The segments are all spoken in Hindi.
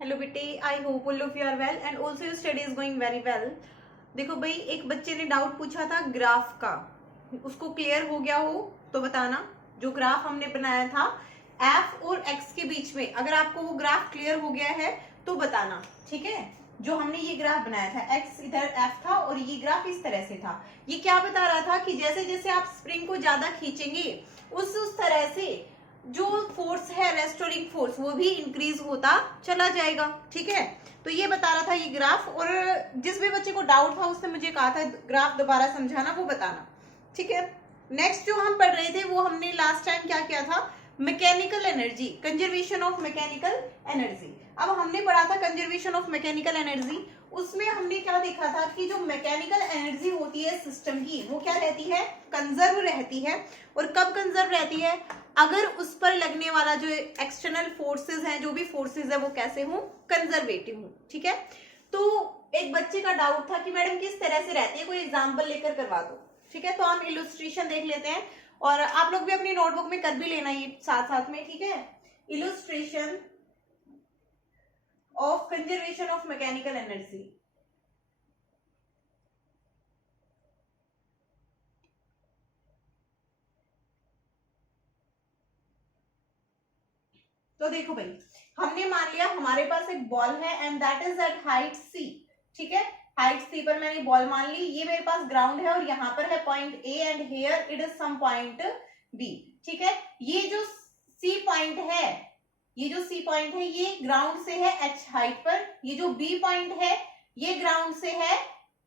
हेलो बेटे, I hope all of you are well and also your study is going very well. देखो भाई, एक बच्चे ने डाउट पूछा था ग्राफ का, उसको क्लियर हो गया हो तो बताना। जो ग्राफ हमने बनाया था एफ और एक्स के बीच में, अगर आपको वो ग्राफ क्लियर हो गया है तो बताना, ठीक है। जो हमने ये ग्राफ बनाया था, एक्स इधर एफ था और ये ग्राफ इस तरह से था। ये क्या बता रहा था कि जैसे जैसे आप स्प्रिंग को ज्यादा खींचेंगे उस तरह से जो फोर्स है, रेस्टोरिंग फोर्स, वो भी इंक्रीज होता चला जाएगा, ठीक है। तो ये बता रहा था ये ग्राफ, और जिस भी बच्चे को डाउट था उसने मुझे कहा था ग्राफ दोबारा समझाना, वो बताना, ठीक है। नेक्स्ट जो हम पढ़ रहे थे वो हमने लास्ट टाइम क्या किया था, mechanical energy, conservation of mechanical energy. अब हमने पढ़ा था कंजर्वेशन ऑफ मैकेनिकल एनर्जी। उसमें हमने क्या देखा था कि जो मैकेनिकल एनर्जी होती है सिस्टम की, वो क्या रहती है, कंजर्व रहती है। और कब कंजर्व रहती है, अगर उस पर लगने वाला जो एक्सटर्नल फोर्सेस हैं, जो भी फोर्सेस है वो कैसे हो, कंजर्वेटिव हो, ठीक है। तो एक बच्चे का डाउट था कि मैडम किस तरह से रहती है, कोई एग्जांपल लेकर करवा दो, ठीक है। तो हम इलुस्ट्रेशन देख लेते हैं, और आप लोग भी अपनी नोटबुक में कर भी लेना ये साथ साथ में, ठीक है। Illustration of conservation of mechanical energy. तो देखो भाई, हमने मान लिया हमारे पास एक बॉल है and that is at height C, ठीक है। हाइट सी पर मैंने बॉल मान ली, ये मेरे पास ग्राउंड है और यहाँ पर है point A and here it is some point B, ठीक है। ये जो सी पॉइंट है, ये जो सी पॉइंट है ये ग्राउंड से है एच हाइट पर, ये जो बी पॉइंट है ये ग्राउंड से है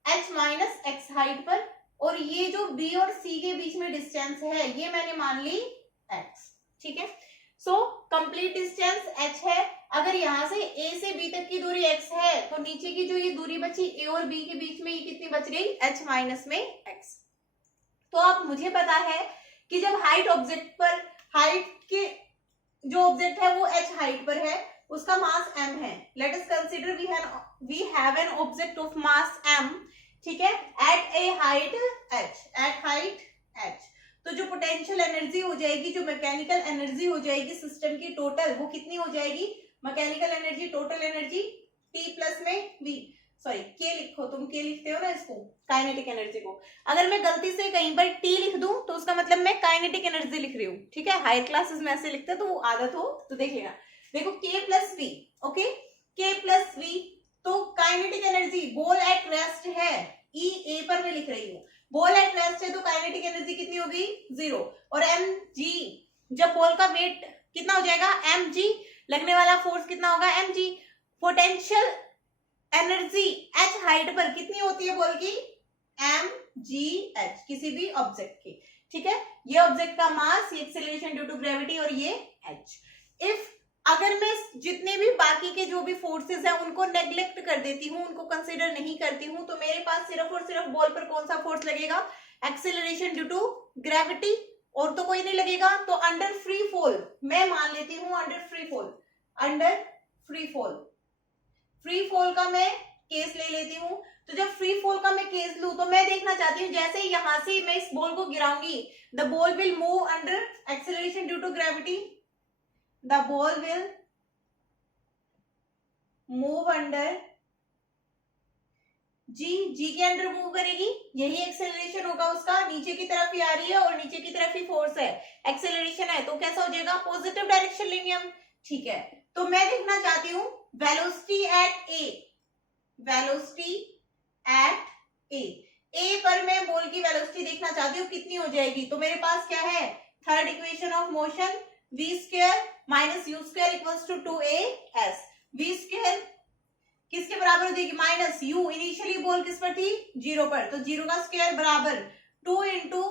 एच माइनस एक्स हाइट पर, और ये जो बी और सी के बीच में डिस्टेंस है ये मैंने मान ली एक्स, ठीक है। सो कंप्लीट डिस्टेंस h है। अगर यहां से a से b तक की दूरी x है तो नीचे की जो ये दूरी बची a और b के बीच में, ये कितनी बच गई, h माइनस में x। तो अब मुझे पता है कि जब हाइट ऑब्जेक्ट पर, हाइट के जो ऑब्जेक्ट है वो h हाइट पर है, उसका मास m है। Let us consider we have an object of mass m, ठीक है, at a height h, at height h। तो जो पोटेंशियल एनर्जी हो जाएगी, जो मैकेनिकल एनर्जी हो जाएगी सिस्टम की टोटल, वो कितनी हो जाएगी, mechanical energy, total energy T plus में V, सॉरी के लिखो, तुम के लिखते हो ना इसको, काइनेटिक एनर्जी को। अगर मैं गलती से कहीं पर T लिख दूं तो उसका मतलब मैं काइनेटिक एनर्जी लिख रही हूँ, ठीक है। हायर क्लासेस में ऐसे लिखते हैं तो वो आदत हो तो देख लेना। देखो K plus V, okay, K plus V। तो kinetic energy, ball at rest है, E A पर मैं लिख रही हूँ, बॉल एट रेस्ट है तो काइनेटिक एनर्जी कितनी होगी, 0। और mg, जब बॉल का वेट कितना हो जाएगा, mg, लगने वाला फोर्स कितना होगा, mg। Potential energy h height पर कितनी होती है बॉल की, mgh, किसी भी ऑब्जेक्ट की, ठीक है। ये ऑब्जेक्ट का मास, ये एक्सेलरेशन ड्यू टू ग्रेविटी, और ये h। इफ अगर मैं जितने भी बाकी के जो भी फोर्सेस हैं उनको नेग्लेक्ट कर देती हूँ, उनको कंसीडर नहीं करती हूँ, तो मेरे पास सिर्फ और सिर्फ बॉल पर कौन सा फोर्स लगेगा, एक्सेलरेशन ड्यू टू ग्रेविटी, और तो कोई नहीं लगेगा। तो अंडर फ्री फॉल मैं मान लेती हूँ, under free fall, under free fall, free fall का मैं केस ले लेती हूँ। तो जब फ्री फॉल का मैं केस लूं तो मैं देखना चाहती हूँ जैसे ही यहां से मैं इस बॉल को गिराऊंगी, the ball will move under acceleration due to gravity, the ball will move under g के अंडर मूव करेगी, यही एक्सेलरेशन होगा उसका, नीचे की तरफ ही आ रही है और नीचे की तरफ ही फोर्स है, एक्सेलरेशन है, तो कैसा हो जाएगा, पॉजिटिव डायरेक्शन लेंगे हम, ठीक है। तो मैं देखना चाहती हूँ velocity at A, velocity at A पर मैं बॉल की वेलोसिटी देखना चाहती हूँ कितनी हो जाएगी। तो मेरे पास क्या है, third equation of motion, v square minus u square equals to 2as। v square किसके बराबर हो जाएगी, माइनस u, इनिशियली बॉल किस पर थी, 0 पर, तो 0 का स्क्वायर बराबर 2 इंटू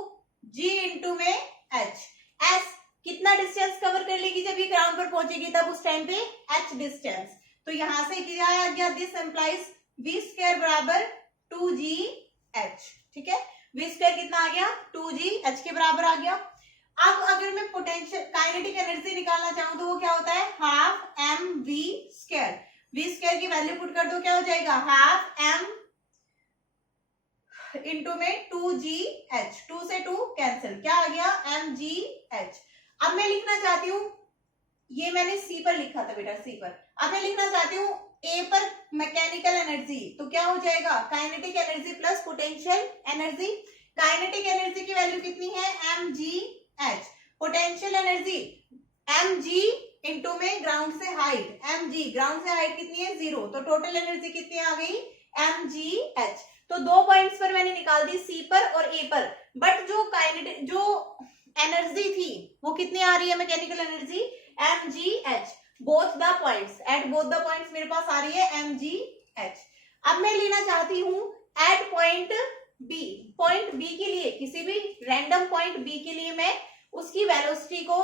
जी इंटू में h। s कितना डिस्टेंस कवर कर लेगी जब ये ग्राउंड पर पहुंचेगी, तब उस टाइम पे h डिस्टेंस। तो यहां से क्या आ गया, दिस एम्प्लाइज v स्क्वायर बराबर 2gh, ठीक है। v स्क्वायर कितना आ गया, 2gh के बराबर आ गया। अब अगर मैं पोटेंशियल काइनेटिक एनर्जी निकालना चाहूं तो वो क्या होता है, half m v square, v square की वैल्यू पुट कर दो, क्या हो जाएगा, हाफ एम इंटू में 2gh, 2 से 2 कैंसिल, क्या आ गया, mgh। अब मैं लिखना चाहती हूँ ये मैंने सी पर लिखा था बेटा, सी पर। अब मैं लिखना चाहती हूँ ए पर मैकेनिकल एनर्जी, तो क्या हो जाएगा, kinetic energy plus potential energy. Kinetic energy की वैल्यू कितनी है, mgh। Potential energy mg into में ग्राउंड से हाइट, mg ग्राउंड से हाइट कितनी है, 0, तो टोटल एनर्जी कितनी आ गई, mgh। तो 2 पॉइंट्स पर मैंने निकाल दी, सी पर और ए पर। बट जो काइनेटिक जो एनर्जी थी वो कितनी आ रही है, mechanical energy mgh। Both the points, at both the points मेरे पास आ रही है mgh। अब मैं लेना चाहती हूँ at point B. Point B के लिए, किसी भी रैंडम पॉइंट बी के लिए मैं उसकी वेलोसिटी को,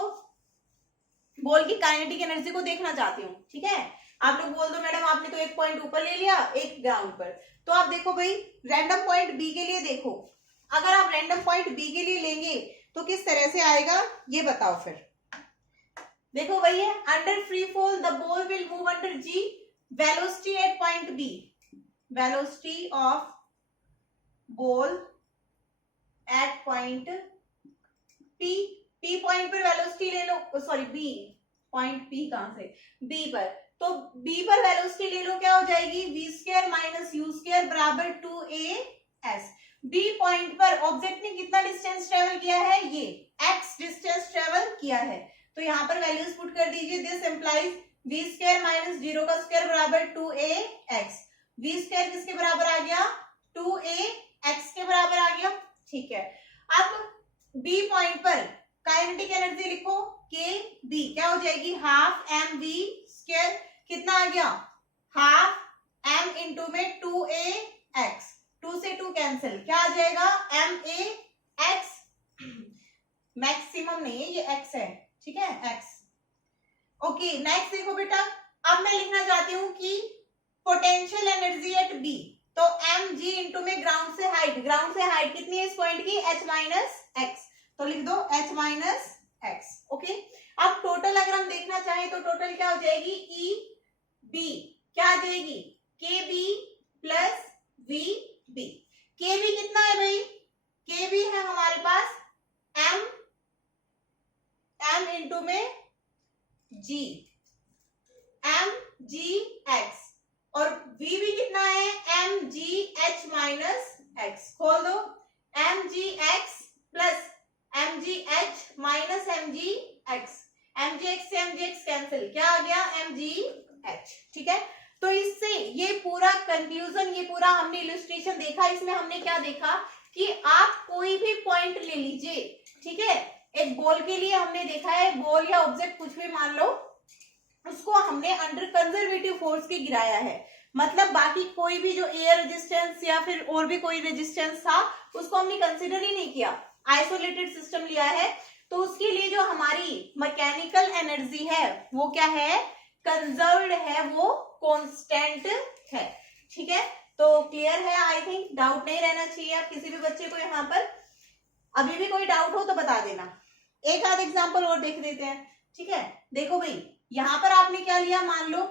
बॉल की काइनेटिक एनर्जी को देखना चाहती हूँ। ठीक है, आप लोग बोल दो मैडम आपने तो एक पॉइंट ऊपर ले लिया, एक ग्राउंड पर। तो आप देखो भाई, रैंडम पॉइंट बी के लिए देखो, अगर आप रैंडम पॉइंट बी के लिए लेंगे तो किस तरह से आएगा ये बताओ। फिर देखो वही है, under free fall the ball will move under g, velocity at point B, velocity of ball at point P. P point पर वेलोसिटी ले लो, सॉरी बी पॉइंट, पी कहां से, बी पर। तो बी पर वेलोसिटी ले लो, क्या हो जाएगी, v square minus u square बराबर 2as। बी पॉइंट पर ऑब्जेक्ट ने कितना डिस्टेंस ट्रेवल किया है, ये x डिस्टेंस ट्रेवल किया है। तो यहाँ पर वैल्यूज पुट कर दीजिए, this implies v square minus 0 का स्क्वायर बराबर 2ax। v स्क्वायर किसके बराबर आ गया, 2ax के बराबर आ गया। ठीक है, अब बी पॉइंट पर काइनेटिक एनर्जी लिखो, के बी क्या हो जाएगी, हाफ एम वी स्क्वायर, कितना आ गया, हाफ एम इंटू में 2ax, 2 से 2 कैंसिल, क्या आ जाएगा, max। मैक्सिमम नहीं है ये x है, ठीक है, x। ओके, नेक्स्ट देखो बेटा, अब मैं लिखना चाहती हूँ कि पोटेंशियल एनर्जी एट बी, तो mg इंटू में ग्राउंड से हाइट, ग्राउंड से हाइट कितनी है इस पॉइंट की, h माइनस एक्स, तो लिख दो h माइनस एक्स। ओके, अब टोटल अगर हम देखना चाहें तो टोटल क्या हो जाएगी, ई बी क्या आ जाएगी, के बी प्लस वी बी। के बी कितना है भाई, के बी है हमारे पास m इंटू में g, m g x, और v भी कितना है, m g h minus x। खोल दो, m g x plus m g h minus m g x, m g x से m g x कैंसिल, क्या आ गया, m g h। ठीक है, तो इससे ये पूरा कंक्लूजन, ये पूरा हमने इलस्ट्रेशन देखा, इसमें हमने क्या देखा कि आप कोई भी पॉइंट ले लीजिए। ठीक है, एक बॉल के लिए हमने देखा है, बॉल या ऑब्जेक्ट कुछ भी मान लो, उसको हमने अंडर कंजर्वेटिव फोर्स के गिराया है, मतलब बाकी कोई भी जो एयर रेजिस्टेंस या फिर और भी कोई रेजिस्टेंस था उसको हमने कंसिडर ही नहीं किया, आइसोलेटेड सिस्टम लिया है। तो उसके लिए जो हमारी मैकेनिकल एनर्जी है वो क्या है, कंजर्व्ड है, वो कांस्टेंट है। ठीक है, तो क्लियर है, आई थिंक डाउट नहीं रहना चाहिए आप किसी भी बच्चे को यहाँ पर। अभी भी कोई डाउट हो तो बता देना, एक आध एग्जांपल और देख देते हैं। ठीक है, देखो भाई यहां पर आपने क्या लिया, मान लो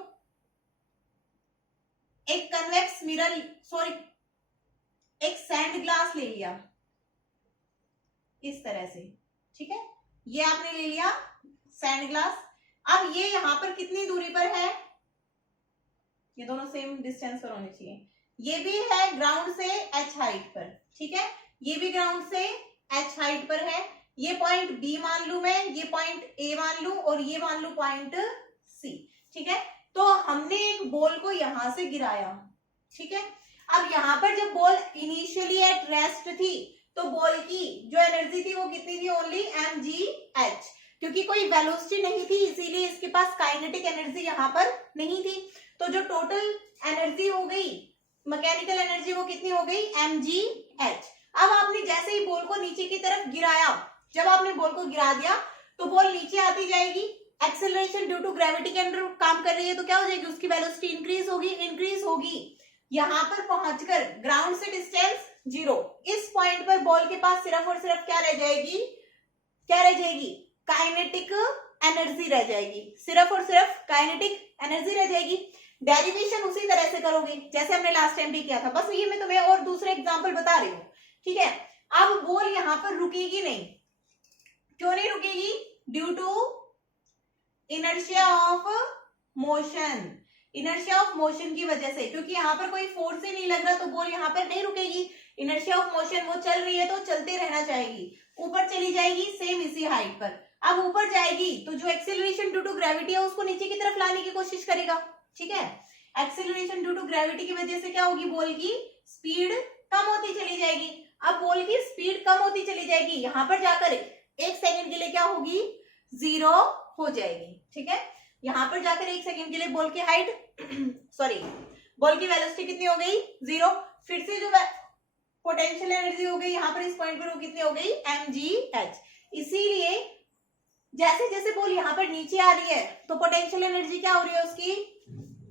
एक कन्वेक्स मिरर, सॉरी एक सैंड ग्लास ले लिया इस तरह से। ठीक है, ये आपने ले लिया सैंड ग्लास। अब ये यहां पर कितनी दूरी पर है, ये दोनों सेम डिस्टेंस पर होने चाहिए। ये भी है ग्राउंड से h हाइट पर, ठीक है, ये भी ग्राउंड से h हाइट पर है। ये पॉइंट B मान लू मैं, ये पॉइंट A मान लू, और ये मान लू पॉइंट C। ठीक है, तो हमने एक बॉल को यहां से गिराया। ठीक है, अब यहां पर जब बॉल इनिशियली एट रेस्ट थी तो बॉल की जो एनर्जी थी वो कितनी थी, ओनली mgh, क्योंकि कोई वेलोसिटी नहीं थी इसीलिए इसके पास काइनेटिक एनर्जी यहाँ पर नहीं थी। तो जो टोटल एनर्जी हो गई, मैकेनिकल एनर्जी, वो कितनी हो गई, mgh। अब आपने जैसे ही बॉल को नीचे की तरफ गिराया, जब आपने बॉल को गिरा दिया तो बॉल नीचे आती जाएगी, एक्सेलरेशन ड्यू टू ग्रेविटी के अंडर काम कर रही है, तो क्या हो जाएगी, उसकी वेलोसिटी इंक्रीज होगी। यहां पर पहुंचकर ग्राउंड से डिस्टेंस 0, इस पॉइंट पर बॉल के पास सिर्फ और सिर्फ क्या रह जाएगी, काइनेटिक एनर्जी रह जाएगी, सिर्फ और सिर्फ काइनेटिक एनर्जी रह जाएगी। डेरिवेशन उसी तरह से करोगे जैसे हमने लास्ट टाइम भी किया था, बस ये मैं तुम्हें और दूसरे एग्जांपल बता रही हूँ। ठीक है, अब बॉल यहां पर रुकेगी नहीं, क्यों नहीं रुकेगी, due to inertia of motion, inertia of motion की वजह से, क्योंकि यहाँ पर कोई फोर्स ही नहीं लग रहा तो बॉल यहाँ पर नहीं रुकेगी। इनर्शिया ऑफ मोशन, वो चल रही है तो चलते रहना चाहेगी, ऊपर चली जाएगी सेम इसी हाइट पर। अब ऊपर जाएगी तो जो एक्सेलरेशन ड्यू टू ग्रेविटी है उसको नीचे की तरफ लाने की कोशिश करेगा, ठीक है। एक्सेलरेशन ड्यू टू ग्रेविटी की वजह से क्या होगी, बॉल की स्पीड कम होती चली जाएगी। अब बॉल की स्पीड कम होती चली जाएगी, यहाँ पर जाकर 1 सेकंड के लिए क्या होगी, 0 हो जाएगी, ठीक है। यहाँ पर जाकर 1 सेकंड के लिए बॉल की हाइट सॉरी बॉल की वेलोसिटी कितनी हो गई, 0। फिर से जो पोटेंशियल एनर्जी हो गई यहाँ पर इस पॉइंट पर वो कितनी हो गई, mgh। इसीलिए जैसे जैसे बॉल यहाँ पर नीचे आ रही है तो पोटेंशियल एनर्जी क्या हो रही है उसकी,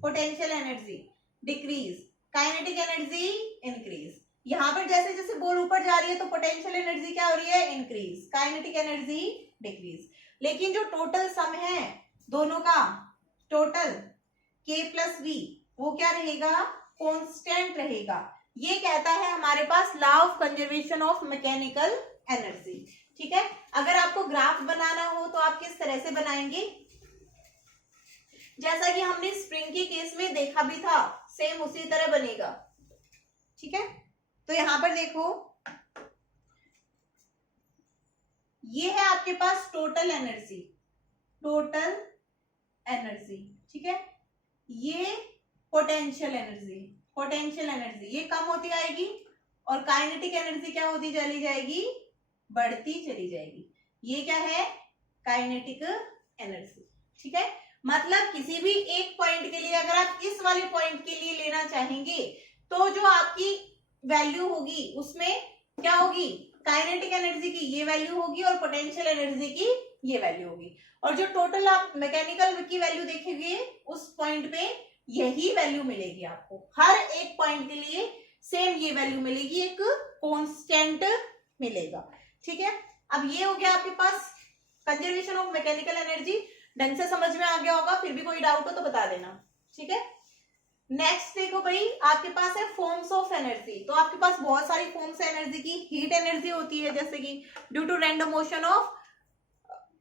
potential energy decrease, kinetic energy increase. यहाँ पर जैसे जैसे बॉल ऊपर जा रही है तो पोटेंशियल एनर्जी क्या हो रही है, इंक्रीज, काइनेटिक एनर्जी डिक्रीज। लेकिन जो टोटल सम है दोनों का, टोटल k प्लस v, वो क्या रहेगा, कांस्टेंट रहेगा। ये कहता है हमारे पास law of conservation of mechanical energy, ठीक है। अगर आपको ग्राफ बनाना हो तो आप किस तरह से बनाएंगे, जैसा कि हमने स्प्रिंग के केस में देखा भी था, सेम उसी तरह बनेगा, ठीक है। तो यहां पर देखो, ये है आपके पास टोटल एनर्जी, टोटल एनर्जी, ठीक है। ये पोटेंशियल एनर्जी, पोटेंशियल एनर्जी ये कम होती आएगी और काइनेटिक एनर्जी क्या होती चली जाएगी, बढ़ती चली जाएगी। ये क्या है, काइनेटिक एनर्जी, ठीक है। मतलब किसी भी एक पॉइंट के लिए अगर आप इस वाले पॉइंट के लिए लेना चाहेंगे तो जो आपकी वैल्यू होगी उसमें क्या होगी, काइनेटिक एनर्जी की ये वैल्यू होगी और पोटेंशियल एनर्जी की ये वैल्यू होगी। और जो टोटल आप मैकेनिकल की वैल्यू देखेंगे उस पॉइंट पे यही वैल्यू मिलेगी आपको, हर एक पॉइंट के लिए सेम ये वैल्यू मिलेगी, एक कांस्टेंट मिलेगा, ठीक है। अब ये हो गया आपके पास कंजर्वेशन ऑफ मैकेनिकल एनर्जी, ढंग से समझ में आ गया होगा, फिर भी कोई डाउट हो तो बता देना, ठीक है। नेक्स्ट देखो भाई, आपके पास है फॉर्म्स ऑफ एनर्जी। तो आपके पास बहुत सारी फॉर्म्स एनर्जी की, हीट एनर्जी होती है जैसे कि due to random motion of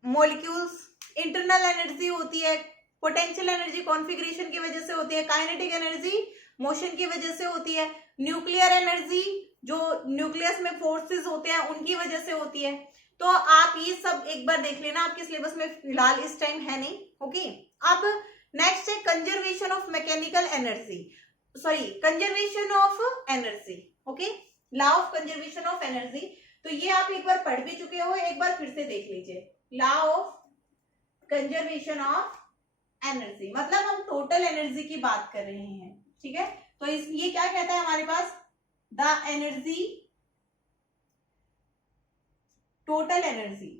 molecules, internal energy होती है, पोटेंशियल एनर्जी कॉन्फिगरेशन की वजह से होती है, काइनेटिक एनर्जी मोशन की वजह से होती है, न्यूक्लियर एनर्जी जो न्यूक्लियस में फोर्सेस होते हैं उनकी वजह से होती है। तो आप ये सब एक बार देख लेना, आपके सिलेबस में फिलहाल इस टाइम है नहीं, ओके। अब नेक्स्ट है conservation of mechanical energy, sorry conservation of energy, okay, law of conservation of energy. तो ये आप एक बार पढ़ भी चुके हो, एक बार फिर से देख लीजिए, law of conservation of energy, मतलब हम टोटल एनर्जी की बात कर रहे हैं, ठीक है। तो ये क्या कहता है हमारे पास, the energy, total energy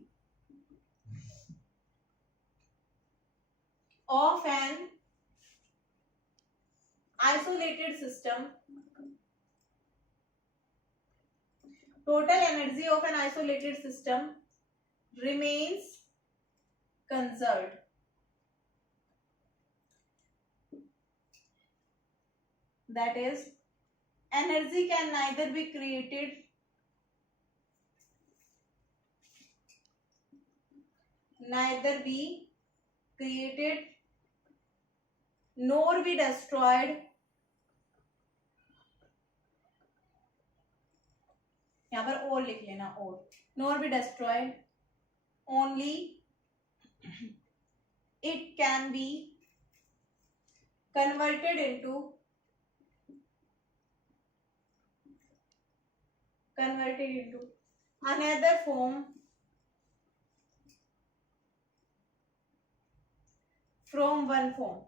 of an isolated system, total energy of an isolated system remains conserved. That is, energy can neither be created nor be destroyed, यहाँ पर और लिख लेना, और nor be destroyed, only it can be converted into another form from one form,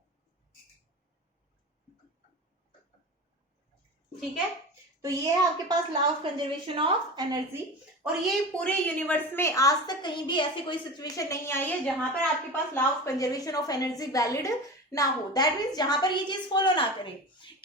ठीक है। तो ये है आपके पास law of conservation of energy. और ये पूरे यूनिवर्स में आज तक कहीं भी ऐसी कोई सिचुएशन नहीं आई है जहां पर आपके पास law of conservation of energy valid ना हो। दैट मीन्स जहां पर ये चीज फॉलो ना करे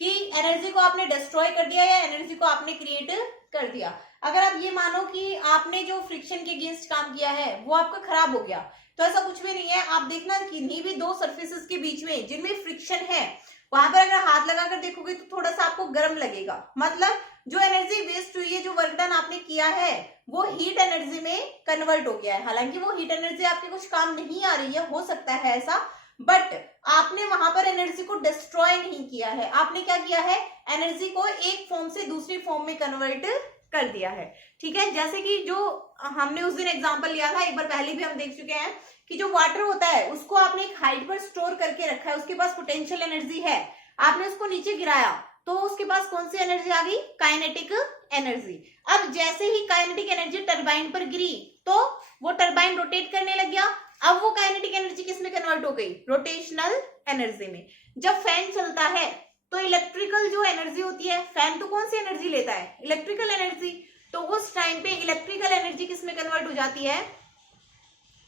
कि एनर्जी को आपने डिस्ट्रॉय कर दिया या एनर्जी को आपने क्रिएट कर दिया। अगर आप ये मानो कि आपने जो फ्रिक्शन के अगेंस्ट काम किया है वो आपका खराब हो गया, तो ऐसा कुछ भी नहीं है। आप देखना किन्हीं भी दो सरफेसेस के बीच में जिनमें फ्रिक्शन है वहां पर अगर हाथ लगाकर देखोगे तो थोड़ा सा आपको गर्म लगेगा, मतलब जो एनर्जी वेस्ट हुई है, जो वर्क डन आपने किया है, वो हीट एनर्जी में कन्वर्ट हो गया है। हालांकि वो हीट एनर्जी आपके कुछ काम नहीं आ रही है, हो सकता है ऐसा, बट आपने वहां पर एनर्जी को डिस्ट्रॉय नहीं किया है। आपने क्या किया है, एनर्जी को एक फॉर्म से दूसरी फॉर्म में कन्वर्ट कर दिया है। ठीक है, जैसे कि जो हमने उस दिन एग्जांपल लिया था, एक बार पहले भी हम देख चुके हैं कि जो वाटर होता है उसको आपने एक हाइट पर स्टोर करके रखा है, उसके पास पोटेंशियल एनर्जी है, आपने उसको नीचे गिराया तो उसके पास कौन सी एनर्जी आ गई, काइनेटिक एनर्जी। अब जैसे ही काइनेटिक एनर्जी टरबाइन पर गिरी तो वो टरबाइन रोटेट करने लग गया। अब वो काइनेटिक एनर्जी किस में कन्वर्ट हो गई, रोटेशनल एनर्जी में। जब फैन चलता है तो इलेक्ट्रिकल जो एनर्जी होती है, फैन तो कौन सी एनर्जी लेता है, इलेक्ट्रिकल एनर्जी, तो उस टाइम पे इलेक्ट्रिकल एनर्जी किस में कन्वर्ट हो जाती है,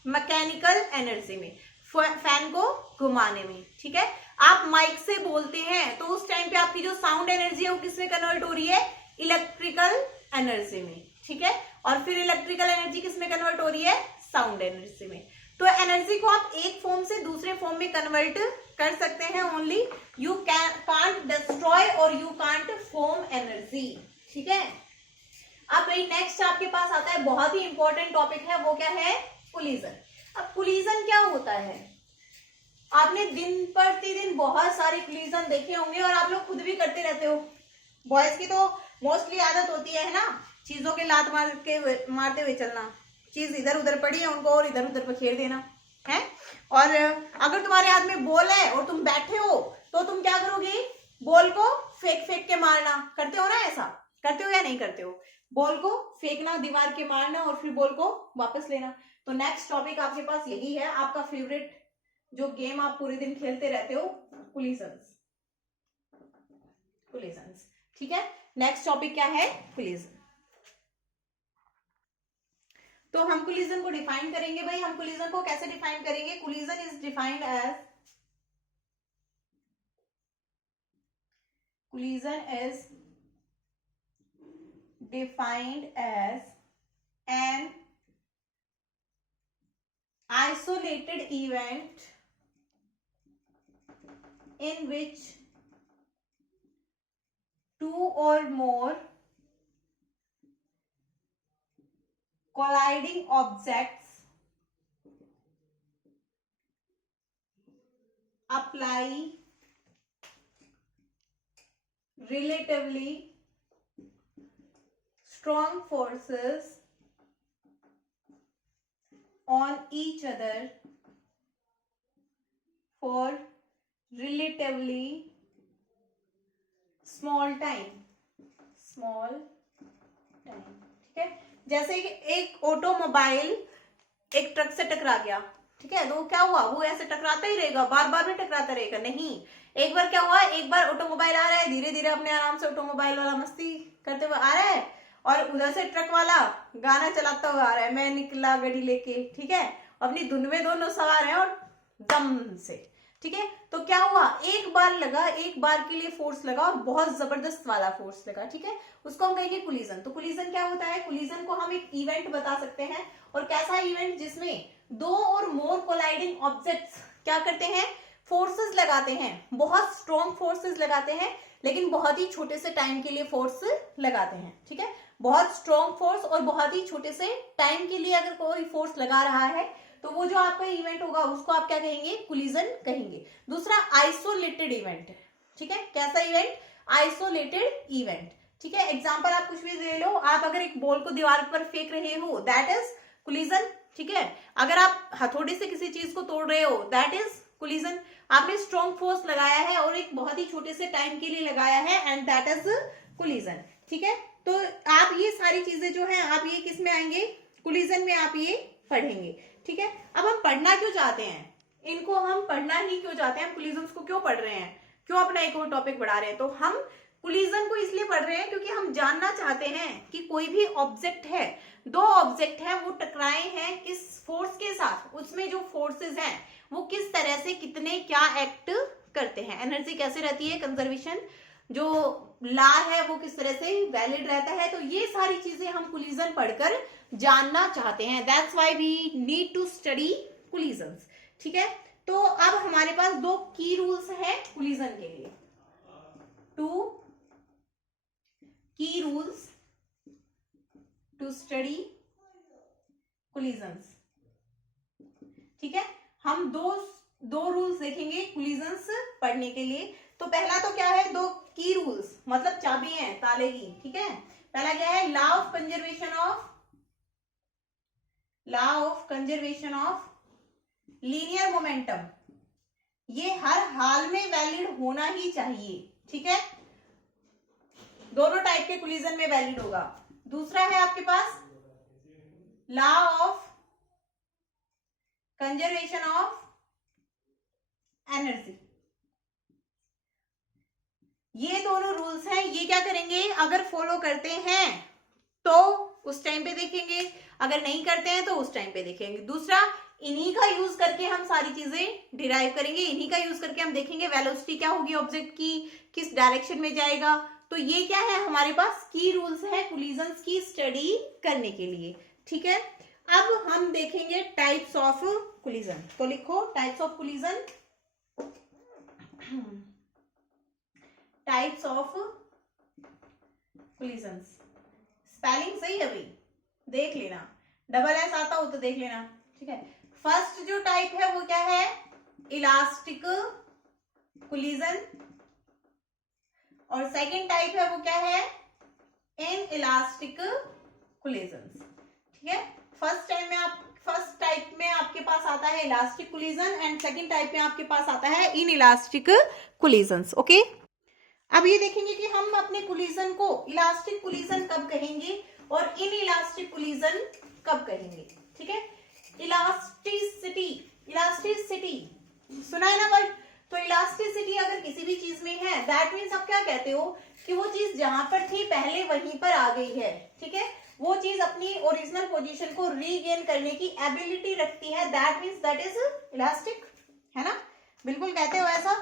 मैकेनिकल एनर्जी में, फैन को घुमाने में। ठीक है, आप माइक से बोलते हैं तो उस टाइम पे आपकी जो साउंड एनर्जी है वो किस में कन्वर्ट हो रही है, इलेक्ट्रिकल एनर्जी में। ठीक है, और फिर इलेक्ट्रिकल एनर्जी किस में कन्वर्ट हो रही है, साउंड एनर्जी में। तो एनर्जी को आप एक फॉर्म से दूसरे फॉर्म में कन्वर्ट कर सकते हैं, ओनली यू कांट डिस्ट्रॉय और यू कांट फॉर्म एनर्जी। ठीक है, अब भाई नेक्स्ट आपके पास आता है बहुत ही इंपॉर्टेंट टॉपिक है, वो क्या है, कोलिजन। अब कोलिजन क्या होता है, आपने दिन प्रतिदिन बहुत सारे कोलिजन देखे होंगे और आप लोग खुद भी करते रहते हो। बॉयज की तो मोस्टली आदत होती है ना, चीजों के लात मारते हुए चलना, चीज इधर उधर पड़ी है उनको और इधर उधर पखेर देना है। और अगर तुम्हारे हाथ में बॉल है और तुम बैठे हो तो तुम क्या करोगे, बॉल को फेंक फेंक के मारना, करते हो ना, ऐसा करते हो या नहीं करते हो, बॉल को फेंकना, दीवार के मारना और फिर बॉल को वापस लेना। तो नेक्स्ट टॉपिक आपके पास यही है, आपका फेवरेट जो गेम आप पूरे दिन खेलते रहते हो, कोलिजन्स। कोलिजन्स, ठीक है, नेक्स्ट टॉपिक क्या है, कोलिजन। तो हम कोलिजन को डिफाइन करेंगे भाई, हम कोलिजन को कैसे डिफाइन करेंगे, collision is defined as, collision is defined as an isolated event in which two or more colliding objects apply relatively strong forces on each other for relatively small time, ठीक है। जैसे कि एक ऑटोमोबाइल एक ट्रक से टकरा गया, ठीक है, तो क्या हुआ, वो ऐसे टकराता ही रहेगा, बार बार भी टकराता रहेगा, नहीं, एक बार क्या हुआ, एक बार ऑटोमोबाइल आ रहा है, धीरे धीरे अपने आराम से ऑटोमोबाइल वाला मस्ती करते हुए आ रहा है और उधर से ट्रक वाला गाना चलाता हुआ आ रहा है, मैं निकला गड़ी लेके, ठीक है, अपनी धुन में दोनों सवार हैं और दम से, ठीक है। तो क्या हुआ, एक बार लगा, एक बार के लिए फोर्स लगा और बहुत जबरदस्त वाला फोर्स लगा, ठीक है, उसको हम कहेंगे कोलिजन। तो कोलिजन क्या होता है, कोलिजन को हम एक इवेंट बता सकते हैं, और कैसा इवेंट, जिसमें दो और मोर कोलाइडिंग ऑब्जेक्ट्स क्या करते हैं, फोर्सेस लगाते हैं, बहुत स्ट्रॉन्ग फोर्सेस लगाते हैं, लेकिन बहुत ही छोटे से टाइम के लिए फोर्स लगाते हैं, ठीक है, बहुत स्ट्रॉन्ग फोर्स और बहुत ही छोटे से टाइम के लिए अगर कोई फोर्स लगा रहा है तो वो जो आपका इवेंट होगा उसको आप क्या कहेंगे, कोलिजन कहेंगे। दूसरा आइसोलेटेड इवेंट, ठीक है, कैसा इवेंट, आइसोलेटेड इवेंट, ठीक है। एग्जांपल आप कुछ भी ले लो, आप अगर एक बॉल को दीवार पर फेंक रहे हो, दैट इज कोलिजन, ठीक है। अगर आप हथौड़े से किसी चीज को तोड़ रहे हो, दैट इज कोलिजन। आपने स्ट्रॉन्ग फोर्स लगाया है और एक बहुत ही छोटे से टाइम के लिए लगाया है, एंड दैट इज कोलिजन, ठीक है। तो आप ये सारी चीजें जो है आप ये किस में आएंगे, कोलिजन में आप ये पढ़ेंगे, ठीक है। अब हम पढ़ना क्यों चाहते हैं, इनको हम पढ़ना ही क्यों चाहते हैं, कोलिजन को क्यों पढ़ रहे हैं, क्यों अपना एक और टॉपिक बढ़ा रहे हैं, तो हम कोलिजन को इसलिए पढ़ रहे हैं क्योंकि हम जानना चाहते हैं कि कोई भी ऑब्जेक्ट है, दो ऑब्जेक्ट है, वो टकराए हैं किस फोर्स के साथ, उसमें जो फोर्सेस हैं वो किस तरह से कितने क्या एक्ट करते हैं, एनर्जी कैसे रहती है, कंजर्वेशन जो ला है वो किस तरह से वैलिड रहता है। तो ये सारी चीजें हम कोलिजन पढ़कर जानना चाहते हैं, that's why we need to study collisions, ठीक है। तो अब हमारे पास दो की रूल्स हैं कोलिजन के लिए, टू की रूल्स टू स्टडी कोलिजन्स। ठीक है, हम दो रूल्स देखेंगे कोलिजन्स पढ़ने के लिए। तो पहला तो क्या है, दो की रूल्स मतलब चाबियां हैं ताले की। ठीक है, पहला क्या है, law of conservation of linear momentum. ये हर हाल में वैलिड होना ही चाहिए। ठीक है, दोनों टाइप के कोलिजन में वैलिड होगा। दूसरा है आपके पास law of conservation of energy. ये दोनों रूल्स हैं, ये क्या करेंगे, अगर फॉलो करते हैं तो उस टाइम पे देखेंगे, अगर नहीं करते हैं तो उस टाइम पे देखेंगे। दूसरा, इन्हीं का यूज करके हम सारी चीजें डिराइव करेंगे, इन्हीं का यूज करके हम देखेंगे वेलोसिटी क्या होगी ऑब्जेक्ट की, किस डायरेक्शन में जाएगा। तो ये क्या है, हमारे पास की रूल्स है कोलिजन्स की स्टडी करने के लिए। ठीक है, अब हम देखेंगे टाइप्स ऑफ कोलिजन। तो लिखो types of collision, types of collisions. Spelling सही है भाई, देख लेना, डबल एस आता हो तो देख लेना। ठीक है, फर्स्ट जो टाइप है वो क्या है, इलास्टिक कोलिजन, और सेकंड टाइप है वो क्या है, इन इलास्टिक कोलिजन्स। ठीक है, फर्स्ट टाइप में आपके पास आता है elastic collision and second type में आपके पास आता है इन इलास्टिक कोलिजन्स। ओके, अब ये देखेंगे कि हम अपने कोलिजन को इलास्टिक कोलिजन कब कहेंगे और इन इलास्टिक कोलिजन कब कहेंगे। ठीक है, इलास्टिसिटी सुना है ना वर्ड। तो इलास्टिसिटी अगर किसी भी चीज में है, दैट मीन्स आप क्या कहते हो कि वो चीज जहां पर थी पहले वहीं पर आ गई है। ठीक है, वो चीज अपनी ओरिजिनल पोजीशन को रीगेन करने की एबिलिटी रखती है, that means that is elastic, है ना। बिल्कुल कहते हो ऐसा,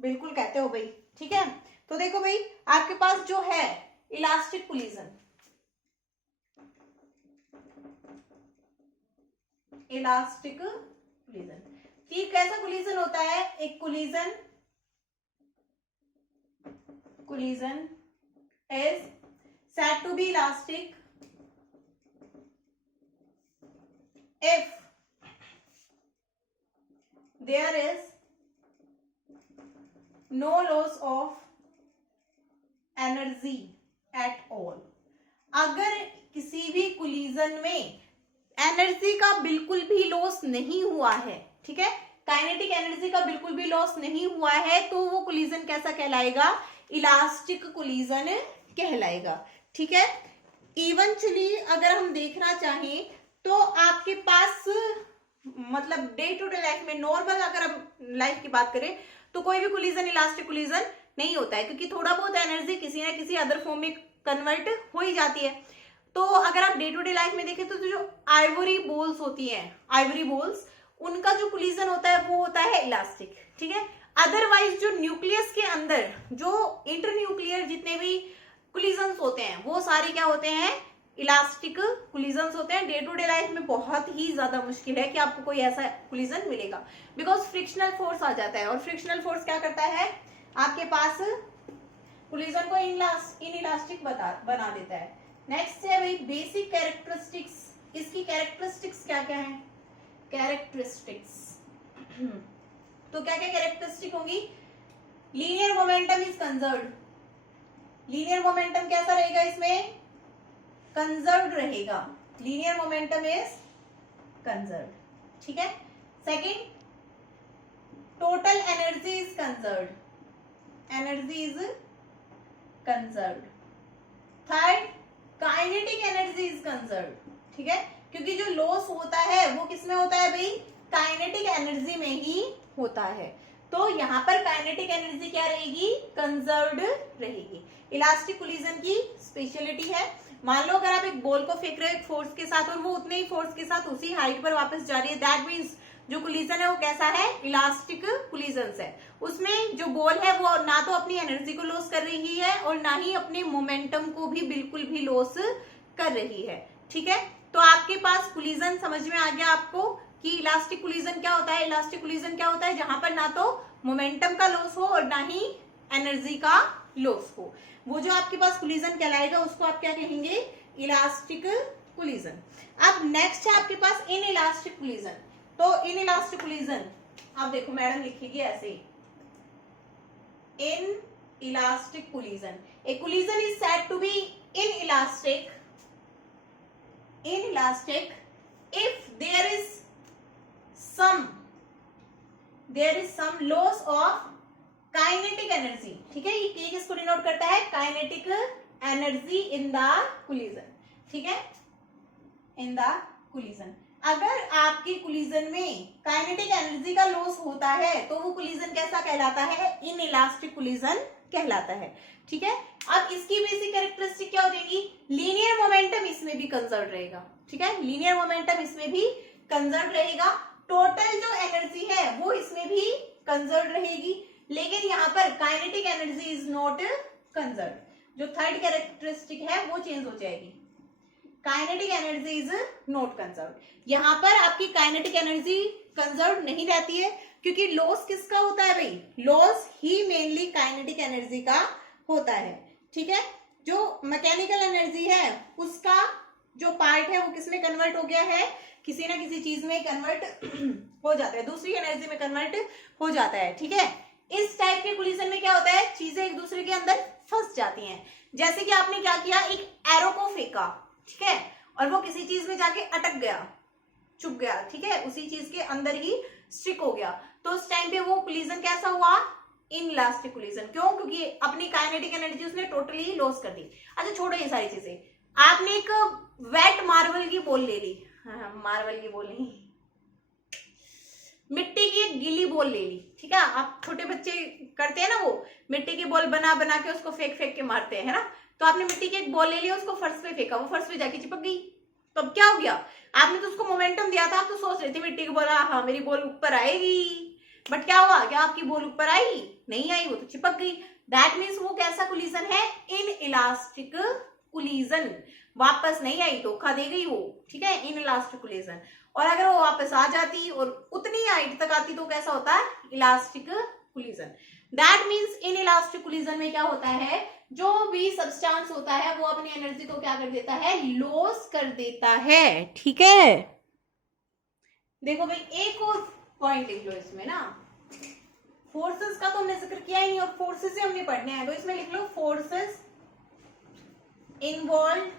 बिल्कुल कहते हो भाई। ठीक है, तो देखो भाई आपके पास जो है इलास्टिक कोलिजन, इलास्टिक कोलिजन, ठीक कैसा कोलिजन होता है, एक collision is said to be elastic if there is no loss of energy at all। अगर किसी भी कोलिजन में एनर्जी का बिल्कुल भी लॉस नहीं हुआ है, ठीक है, काइनेटिक एनर्जी का बिल्कुल भी लॉस नहीं हुआ है, तो वो कोलिजन कैसा कहलाएगा, इलास्टिक कोलिजन कहलाएगा। ठीक है, इवेंचुअली अगर हम देखना चाहें तो आपके पास मतलब डे टू डे लाइफ में नॉर्मल अगर हम लाइफ की बात करें तो कोई भी कोलिजन इलास्टिक कोलिजन नहीं होता है, क्योंकि थोड़ा बहुत एनर्जी किसी ना किसी अदर फॉर्म में कन्वर्ट हो ही जाती है। तो अगर आप डे टू डे लाइफ में देखें तो जो आइवरी बॉल्स होती हैं, आइवरी बॉल्स, उनका जो कोलिजन होता है वो होता है इलास्टिक। ठीक है, अदरवाइज जो न्यूक्लियस के अंदर जो इंटरन्यूक्लियर जितने भी कोलिजन्स होते हैं वो सारे क्या होते हैं, इलास्टिक कोलिजन्स होते हैं। डे टू डे लाइफ में बहुत ही ज्यादा मुश्किल है कि आपको कोई ऐसा कोलिजन मिलेगा, बिकॉज फ्रिक्शनल फोर्स आ जाता है, और फ्रिक्शनल फोर्स क्या करता है, आपके पास कोलिजन को इन इलास्टिक बना देता है। नेक्स्ट है भाई बेसिक कैरेक्टरिस्टिक्स। इसकी कैरेक्टरिस्टिक्स क्या क्या है, कैरेक्टरिस्टिक्स तो क्या क्या कैरेक्टरिस्टिक होंगी, linear momentum is conserved. Linear momentum कैसा रहेगा, इसमें कंजर्व्ड रहेगा, लीनियर मोमेंटम इज कंजर्व्ड। ठीक है, second total energy is conserved, energy is conserved. Third kinetic energy is conserved. ठीक है, क्योंकि जो लॉस होता है वो किसमें होता है भाई, काइनेटिक एनर्जी में ही होता है। तो यहाँ पर काइनेटिक एनर्जी क्या रहेगी, कंजर्व्ड रहेगी। इलास्टिक कोलिजन की स्पेशलिटी है, मान लो अगर आप एक बॉल को फेंक रहे हो एक फोर्स के साथ और वो उतने ही फोर्स के साथ उसी हाइट पर वापस जा रही है, दैट मीन्स जो कोलिजन है वो कैसा है, इलास्टिक कोलिजन है। उसमें जो बॉल है वो ना तो अपनी एनर्जी को लॉस कर रही है और ना ही अपने मोमेंटम को भी बिल्कुल भी लॉस कर रही है। ठीक है, तो आपके पास कोलिजन समझ में आ गया आपको, कि इलास्टिक कोलिजन क्या होता है। इलास्टिक कोलिजन क्या होता है, जहां पर ना तो मोमेंटम का लॉस हो और ना ही एनर्जी का लॉस हो, वो जो आपके पास कोलिजन कहलाएगा उसको आप क्या कहेंगे, इलास्टिक कोलिजन। अब नेक्स्ट है आपके पास इन इलास्टिक कोलिजन। तो इन इलास्टिक कोलिजन आप देखो मैडम लिखेगी ऐसे, in elastic collision, a collision is said to be inelastic if there is some loss of kinetic energy। ठीक है, ये किसको डिनोट करता है, kinetic energy in the collision. ठीक है, इन द कोलिजन, अगर आपके कोलिजन में काइनेटिक एनर्जी का लॉस होता है तो वो कोलिजन कैसा कहलाता है, इनइलास्टिक कोलिजन कहलाता है। ठीक है, अब इसकी बेसिक कैरेक्टरिस्टिक क्या हो जाएगी, लीनियर मोमेंटम इसमें भी कंजर्व रहेगा। ठीक है, लीनियर मोमेंटम इसमें भी कंजर्व रहेगा, टोटल जो एनर्जी है वो इसमें भी कंजर्व रहेगी, लेकिन यहाँ पर kinetic energy is not conserve. जो थर्ड कैरेक्टरिस्टिक है वो चेंज हो जाएगी, kinetic energy is not conserve. यहाँ पर आपकी काइनेटिक एनर्जी कंजर्व नहीं रहती है, क्योंकि लॉस किसका होता है भाई, लॉस ही मेनली काइनेटिक एनर्जी का होता है। ठीक है, जो मैकेनिकल एनर्जी है उसका जो पार्ट है वो किसमें कन्वर्ट हो गया है, किसी ना किसी चीज में कन्वर्ट हो जाता है, दूसरी एनर्जी में कन्वर्ट हो जाता है। ठीक है, इस टाइप के कोलिजन में क्या होता है, चीजें एक दूसरे के अंदर फंस जाती हैं। जैसे कि आपने क्या किया, एक एरो को फेंका, ठीक है, और वो किसी चीज में जाके अटक गया, चुप गया। ठीक है, उसी चीज के अंदर ही स्टिक हो गया, तो उस टाइम पे वो कोलिजन कैसा हुआ, इनइलास्टिक कोलिजन। क्यों, क्योंकि अपनी काइनेटिक एनर्जी उसने टोटली लॉस कर दी। अच्छा छोड़ो ये सारी चीजें, आपने एक वेट मार्बल की बॉल ले ली, मार्बल की बॉल नहीं, मिट्टी की एक गीली बॉल ले ली। ठीक है, आप छोटे बच्चे करते हैं ना, वो मिट्टी की बॉल बना बना के उसको फेंक फेंक के मारते हैं, है ना। तो आपने मिट्टी की एक बॉल ले ली, उसको फर्श पे फेंका, वो फर्श पे जाके चिपक गई, तो अब क्या हो गया, आपने तो उसको मोमेंटम दिया था, आप तो सोच रहे थे मिट्टी की बॉल, हाँ मेरी बॉल ऊपर आएगी, बट क्या हुआ, क्या आपकी बॉल ऊपर आई, नहीं आई, वो तो चिपक गई। दैट मीन्स वो कैसा कोलिजन है, इनइलास्टिक कोलिजन, वापस नहीं आई, धोखा दे गई वो। ठीक है, इनइलास्टिक कोलिजन। और अगर वो वापस आ जाती और उतनी हाइट तक आती तो कैसा होता है, elastic collision. That means inelastic collision में क्या होता है, जो भी सब्सटेंस होता है वो अपनी एनर्जी को क्या कर देता है, लॉस कर देता है। ठीक है, देखो भाई एक और पॉइंट लिख लो इसमें ना, फोर्सेस का तो हमने जिक्र किया ही नहीं, और फोर्सेस से हमने पढ़ने हैं, तो इसमें लिख लो फोर्सेस इन्वॉल्व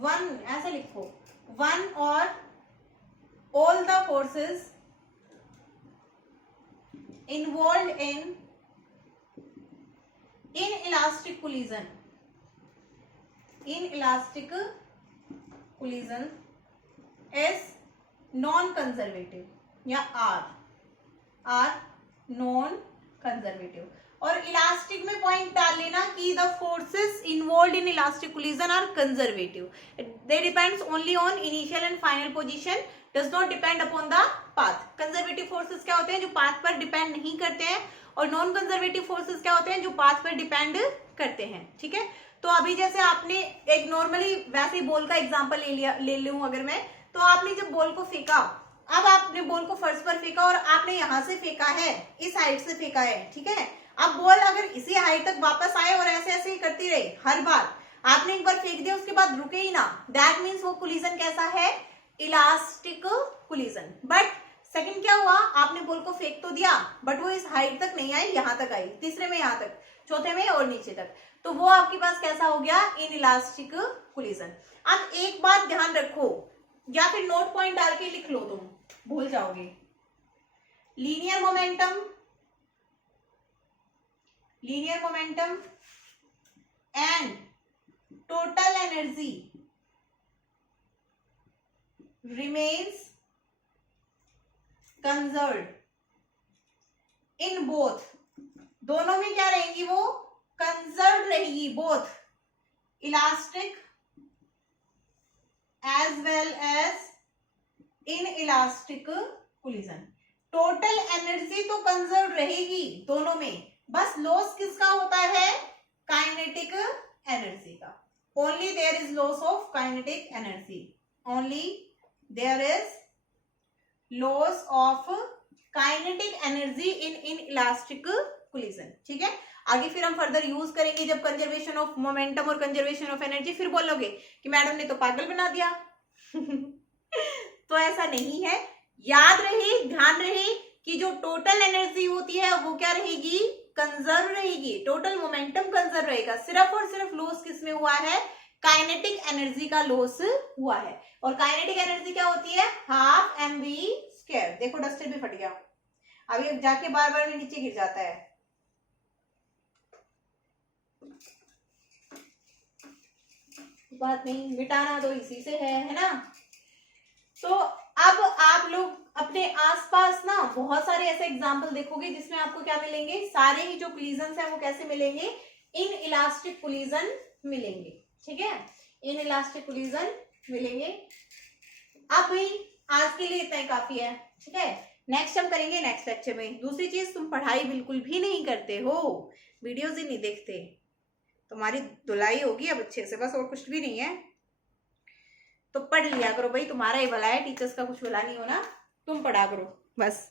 वन, ऐसे लिखो, वन और all the forces involved in inelastic collision is non-conservative या are non-conservative। और इलास्टिक में पॉइंट डाल लेना कि the forces involve in elastic collision are conservative, they depends only on initial and final position, does not depend upon the path. Conservative forces क्या होते हैं, जो पाथ पर डिपेंड नहीं करते हैं, और नॉन कंजर्वेटिव फोर्सेस क्या होते हैं, जो पाथ पर डिपेंड करते हैं। ठीक है, तो अभी जैसे आपने एक नॉर्मली वैसे बॉल का एग्जांपल ले लूं अगर मैं, तो आपने जब बॉल को फेंका, अब आपने बॉल को फर्श पर फेंका और आपने यहां से फेंका है, इस हाइट से फेंका है। ठीक है, अब बॉल अगर इसी हाइट तक वापस आए और ऐसे ऐसे ही करती रही हर बार, आपने एक बार फेंक दिया उसके बाद रुके ही ना, दैट मीन्स वो कोलिजन कैसा है, इलास्टिक कोलिजन। बट सेकंड क्या हुआ, आपने बॉल को फेंक तो दिया बट वो इस हाइट तक नहीं आई, यहां तक आई, तीसरे में यहां तक, चौथे में और नीचे तक, तो वो आपके पास कैसा हो गया, इनइलास्टिक कोलिजन। अब एक बात ध्यान रखो, या फिर नोट पॉइंट डाल के लिख लो, तुम भूल जाओगे, linear momentum and total energy remains conserved in both, दोनों में क्या रहेंगी, वो कंजर्व रहेगी, both elastic as well as in elastic collision. Total energy तो कंजर्व रहेगी दोनों में, बस लॉस किसका होता है, काइनेटिक एनर्जी का। only there is loss of kinetic energy, only there is loss of kinetic energy in inelastic collision. ठीक है, आगे फिर हम फर्दर यूज करेंगे जब कंजर्वेशन ऑफ मोमेंटम और कंजर्वेशन ऑफ एनर्जी, फिर बोलोगे कि मैडम ने तो पागल बना दिया तो ऐसा नहीं है, याद रहे, ध्यान रहे कि जो टोटल एनर्जी होती है वो क्या रहेगी, कंजर्व रहेगी, टोटल मोमेंटम कंजर्व रहेगा, सिर्फ और सिर्फ लॉस किसमें हुआ है, काइनेटिक एनर्जी का लॉस हुआ है। और काइनेटिक एनर्जी क्या होती है, हाफ mv स्क्वायर। देखो डस्टर भी फट गया, अभी जाके बार बार में नीचे गिर जाता है। बात नहीं, मिटाना तो इसी से है ना। तो अब आप लोग अपने आसपास ना बहुत सारे ऐसे एग्जाम्पल देखोगे जिसमें आपको क्या मिलेंगे, सारे ही जो कोलिजन्स हैं वो कैसे मिलेंगे, इन इलास्टिक कोलिजन मिलेंगे। ठीक है, इन इलास्टिक कोलिजन मिलेंगे। अब भाई आज के लिए इतना ही काफी है। ठीक है, नेक्स्ट हम करेंगे नेक्स्ट लेक्चर में। दूसरी चीज, तुम पढ़ाई बिल्कुल भी नहीं करते हो, वीडियोज ही नहीं देखते, तुम्हारी धुलाई होगी अब अच्छे से, बस और कुछ भी नहीं है। तो पढ़ लिया करो भाई, तुम्हारा ही भला है, टीचर्स का कुछ भला नहीं होना, तुम पढ़ा करो बस।